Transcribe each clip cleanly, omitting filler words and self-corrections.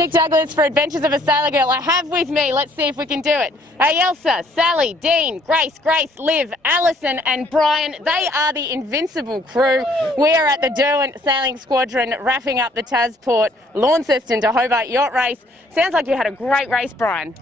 Nick Douglas for Adventures of a Sailor Girl. I have with me, let's see if we can do it, Elsa, Sally, Dean, Grace, Liv, Alison and Brian. They are the Invincible crew. We are at the Derwent Sailing Squadron wrapping up the TasPorts Launceston to Hobart Yacht Race. Sounds like you had a great race, Brian.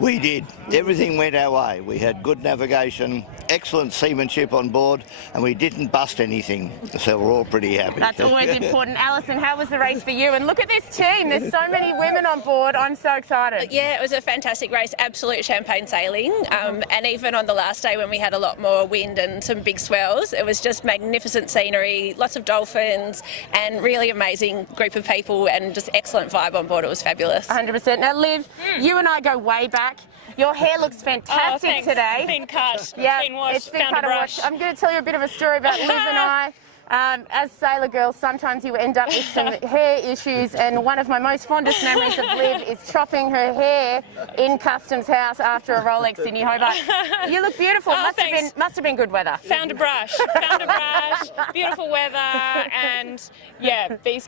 We did. Everything went our way. We had good navigation, excellent seamanship on board, and we didn't bust anything, so we're all pretty happy. That's always important. Alison, how was the race for you? And look at this team. There's so many women on board. I'm so excited. Yeah, it was a fantastic race, absolute champagne sailing. And even on the last day when we had a lot more wind and some big swells, it was just magnificent scenery, lots of dolphins, and really amazing group of people and just excellent vibe on board. It was fabulous. 100%. Now, Liv, you and I go way back. Your hair looks fantastic today. Been cut, yeah, been washed, it's been found cut a brush. I'm going to tell you a bit of a story about Liv and I. As sailor girls, sometimes you end up with some hair issues, and one of my most fondest memories of Liv is chopping her hair in Customs House after a Rolex Sydney Hobart. You look beautiful. Must have been good weather. Found a brush, beautiful weather, and yeah, these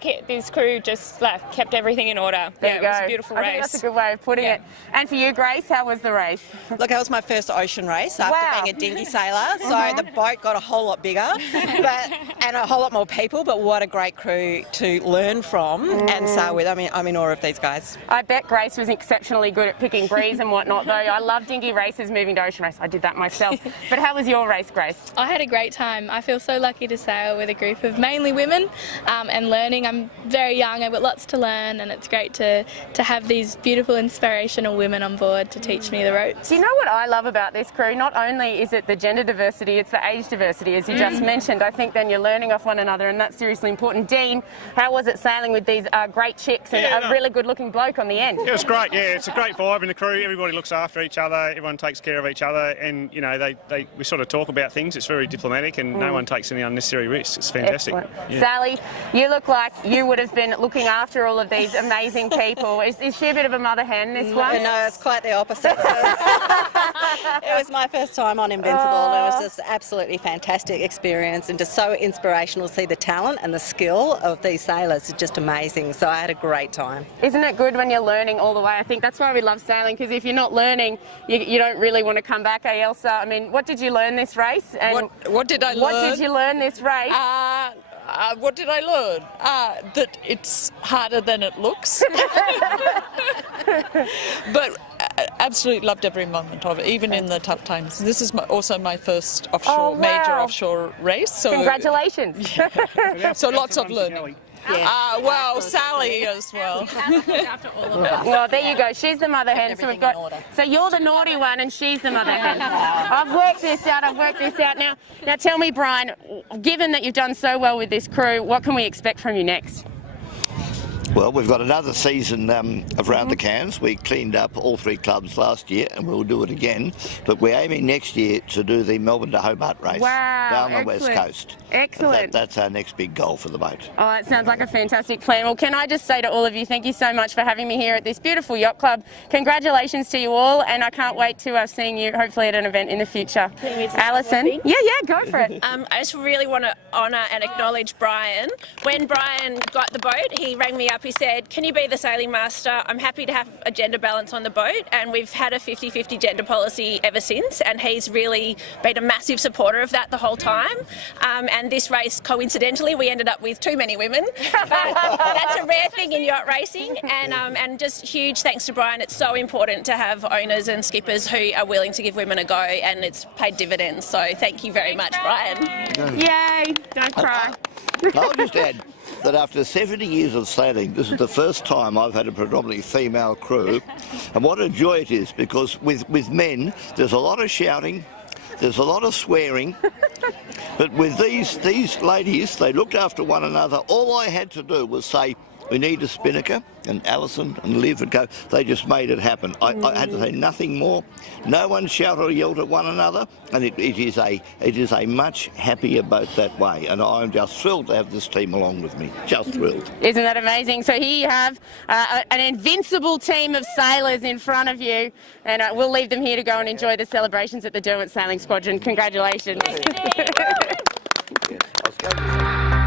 crew just kept everything in order. There it was a beautiful race. I think that's a good way of putting it. And for you, Grace, how was the race? Look, that was my first ocean race after being a dinghy sailor, so the boat got a whole lot bigger, and a whole lot more people, but what a great crew to learn from and sail with. I mean, I'm in awe of these guys. I bet Grace was exceptionally good at picking breeze and whatnot, though. I love dinghy races, moving to ocean race. I did that myself. But how was your race, Grace? I had a great time. I feel so lucky to sail with a group of mainly women and learning. I'm very young, I've got lots to learn, and it's great to have these beautiful, inspirational women on board to teach me the ropes. Do you know what I love about this crew? Not only is it the gender diversity, it's the age diversity, as you just mentioned. I think then you're learning off one another, and that's seriously important. Dean, how was it sailing with these great chicks and a really good-looking bloke on the end? It was great, yeah. It's a great vibe in the crew. Everybody looks after each other. Everyone takes care of each other, and you know, we sort of talk about things. It's very diplomatic, and no one takes any unnecessary risks. It's fantastic. Yeah. Sally, you look like you would have been looking after all of these amazing people. Is she a bit of a mother hen, this one? No, it's quite the opposite. It was my first time on Invincible, and it was just an absolutely fantastic experience, and just so inspirational to see the talent and the skill of these sailors. It's just amazing. So I had a great time. Isn't it good when you're learning all the way? I think that's why we love sailing, because if you're not learning, you don't really want to come back. Elsa, I mean, what did you learn this race? And what did I learn? What did you learn this race? What did I learn? That it's harder than it looks. But absolutely loved every moment of it, even in the tough times. This is also my first major offshore race. So congratulations. Yeah. So lots of learning. Yeah. Well, Sally as well. Well, there you go. She's the mother hen. So you're the naughty one, and she's the mother hen. I've worked this out. Now tell me, Brian, given that you've done so well with this crew, what can we expect from you next? Well, we've got another season of Round the Cans. We cleaned up all 3 clubs last year, and we'll do it again. But we're aiming next year to do the Melbourne to Hobart race down the West Coast. Excellent. That's our next big goal for the boat. Oh, that sounds like a fantastic plan. Well, can I just say to all of you, thank you so much for having me here at this beautiful yacht club. Congratulations to you all, and I can't wait to seeing you hopefully at an event in the future. Alison? Yeah, go for it. I just really want to honour and acknowledge Brian. When Brian got the boat, he rang me up. He said, can you be the sailing master? I'm happy to have a gender balance on the boat, and we've had a 50-50 gender policy ever since, and he's really been a massive supporter of that the whole time. And this race, coincidentally, we ended up with too many women. But that's a rare thing in yacht racing, and just huge thanks to Brian. It's so important to have owners and skippers who are willing to give women a go, and it's paid dividends. So thank you very much, Brian. Yay, don't cry. I'll just add that after 70 years of sailing, this is the first time I've had a predominantly female crew, and what a joy it is, because with men there's a lot of shouting, there's a lot of swearing, but with these ladies, they looked after one another. All I had to do was say, we need a spinnaker, and Alison and Liv would go. They just made it happen. I had to say nothing more. No one shouted or yelled at one another, and it is a much happier boat that way. And I'm just thrilled to have this team along with me. Just thrilled. Isn't that amazing? So here you have an invincible team of sailors in front of you, and we'll leave them here to go and enjoy the celebrations at the Derwent Sailing Squadron. Congratulations. Yeah.